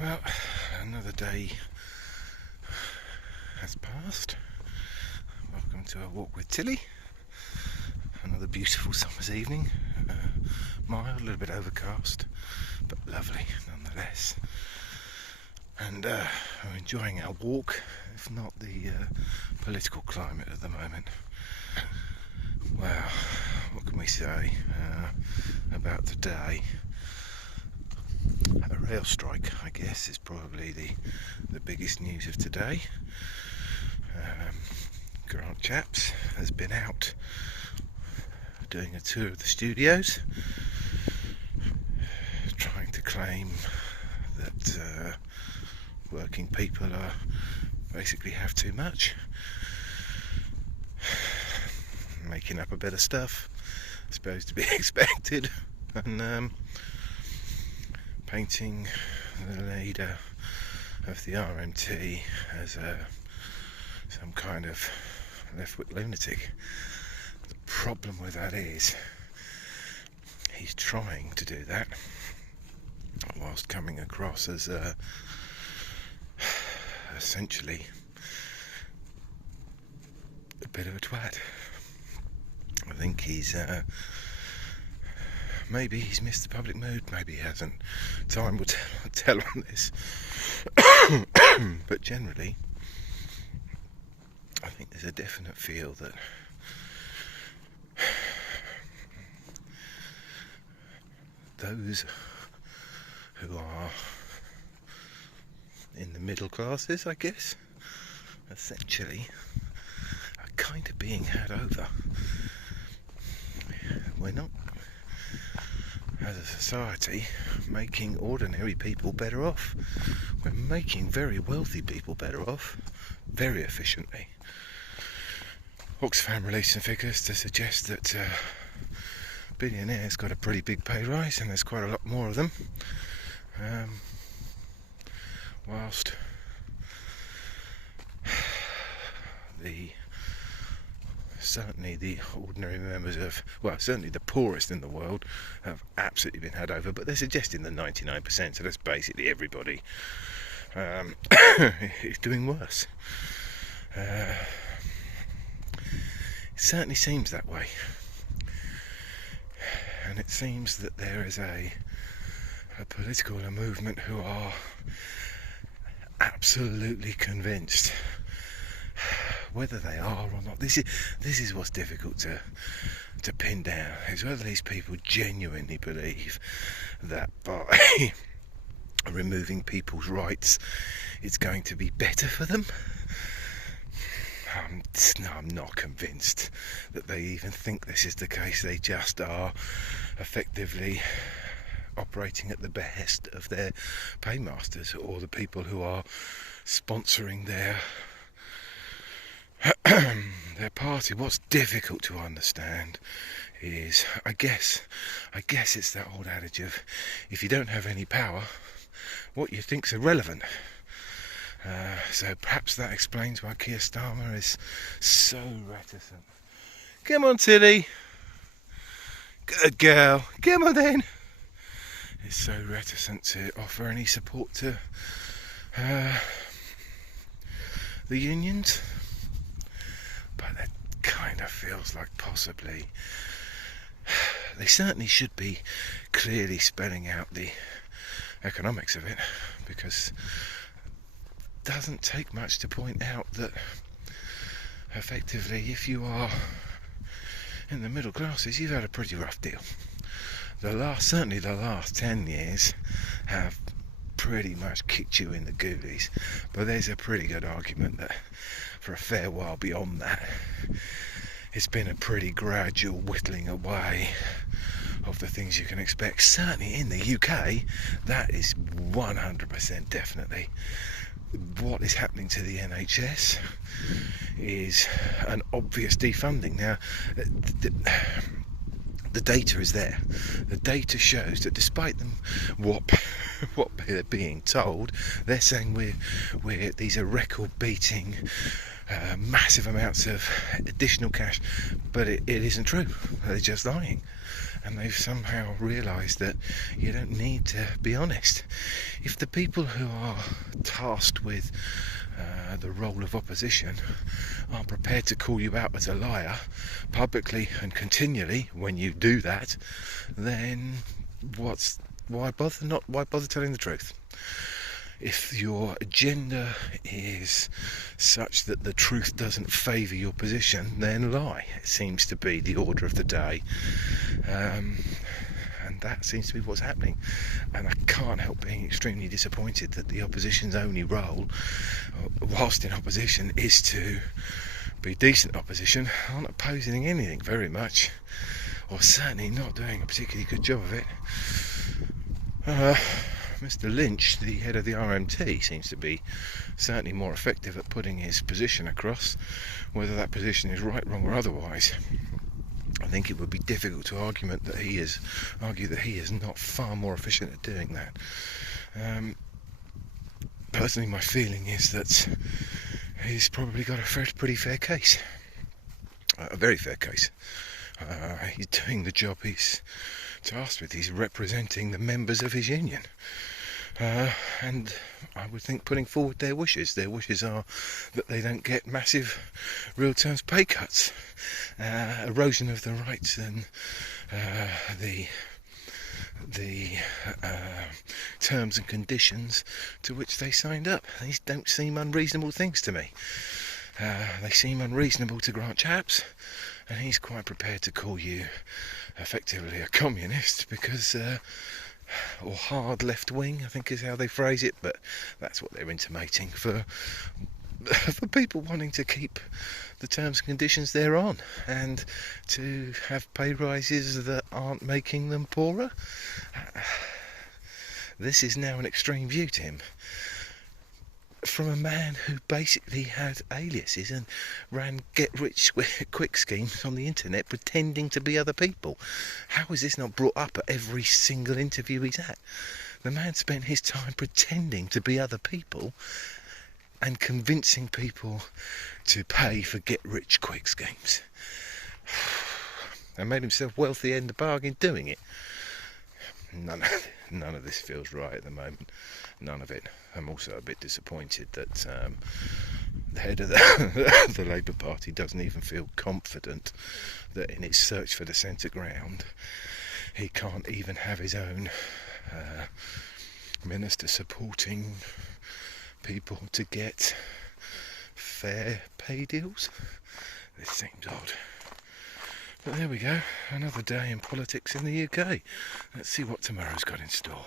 Well, another day has passed. Welcome to a walk with Tilly. Another beautiful summer's evening. Mild, a little bit overcast, but lovely nonetheless. And I'm enjoying our walk, if not the political climate at the moment. Well, what can we say about today? A rail strike, I guess, is probably the biggest news of today. Chaps has been out doing a tour of the studios, trying to claim that working people basically have too much, making up a bit of stuff supposed to be expected, and painting the leader of the RMT as some kind of left-wing lunatic. The problem with that is he's trying to do that whilst coming across as essentially a bit of a twat. I think he's maybe he's missed the public mood, maybe he hasn't. Time will tell on this. But generally, I think there's a definite feel that those who are in the middle classes, I guess, essentially are kind of being had over. We're not, as a society, making ordinary people better off. We're making very wealthy people better off very efficiently. Oxfam released some figures to suggest that billionaires got a pretty big pay rise, and there's quite a lot more of them, whilst certainly the ordinary members of, well, certainly the poorest in the world have absolutely been had over, but they're suggesting that 99%, so that's basically everybody, is doing worse. It certainly seems that way, and it seems that there is a political movement who are absolutely convinced, whether they are or not. This is what's difficult to pin down, is whether these people genuinely believe that by removing people's rights it's going to be better for them. I'm not convinced that they even think this is the case. They just are effectively operating at the behest of their paymasters, or the people who are sponsoring their party. What's difficult to understand is, I guess it's that old adage of, if you don't have any power, what you think's irrelevant. So perhaps that explains why Keir Starmer is so reticent. Come on, Tilly. Good girl. Come on then. Is so reticent to offer any support to the unions. But it kind of feels like possibly they certainly should be clearly spelling out the economics of it, because it doesn't take much to point out that effectively, if you are in the middle classes, you've had a pretty rough deal. Certainly the last 10 years have pretty much kicked you in the goolies, but there's a pretty good argument that for a fair while beyond that, it's been a pretty gradual whittling away of the things you can expect. Certainly in the UK, that is 100% definitely. What is happening to the NHS is an obvious defunding. Now, the data is there. The data shows that despite them what they're being told, they're saying these are record-beating massive amounts of additional cash, but it isn't true. They're just lying. and they've somehow realised that you don't need to be honest. If the people who are tasked with the role of opposition are prepared to call you out as a liar publicly and continually when you do that, then why bother telling the truth? If your agenda is such that the truth doesn't favour your position, then lie. It seems to be the order of the day. And that seems to be what's happening. And I can't help being extremely disappointed that the opposition's only role, whilst in opposition, is to be decent opposition, aren't opposing anything very much, or certainly not doing a particularly good job of it. Mr. Lynch, the head of the RMT, seems to be certainly more effective at putting his position across, whether that position is right, wrong, or otherwise. I think it would be difficult to argue that he is not far more efficient at doing that. Personally, my feeling is that he's probably got a pretty fair case, a very fair case. He's doing the job he's tasked with. He's representing the members of his union. And I would think putting forward their wishes. Their wishes are that they don't get massive real terms pay cuts, erosion of the rights and the terms and conditions to which they signed up. These don't seem unreasonable things to me. They seem unreasonable to Grant Chaps, and he's quite prepared to call you effectively a communist because or hard left wing, I think is how they phrase it, but that's what they're intimating for people wanting to keep the terms and conditions they're on and to have pay rises that aren't making them poorer. This is now an extreme view to him, from a man who basically had aliases and ran get-rich-quick schemes on the internet pretending to be other people. How is this not brought up at every single interview he's at? The man spent his time pretending to be other people and convincing people to pay for get-rich-quick schemes. And made himself wealthy in the bargain doing it. None of this feels right at the moment. None of it. I'm also a bit disappointed that the head of the Labour Party doesn't even feel confident that in its search for the centre ground he can't even have his own minister supporting people to get fair pay deals. This seems odd. But there we go, another day in politics in the UK. Let's see what tomorrow's got in store.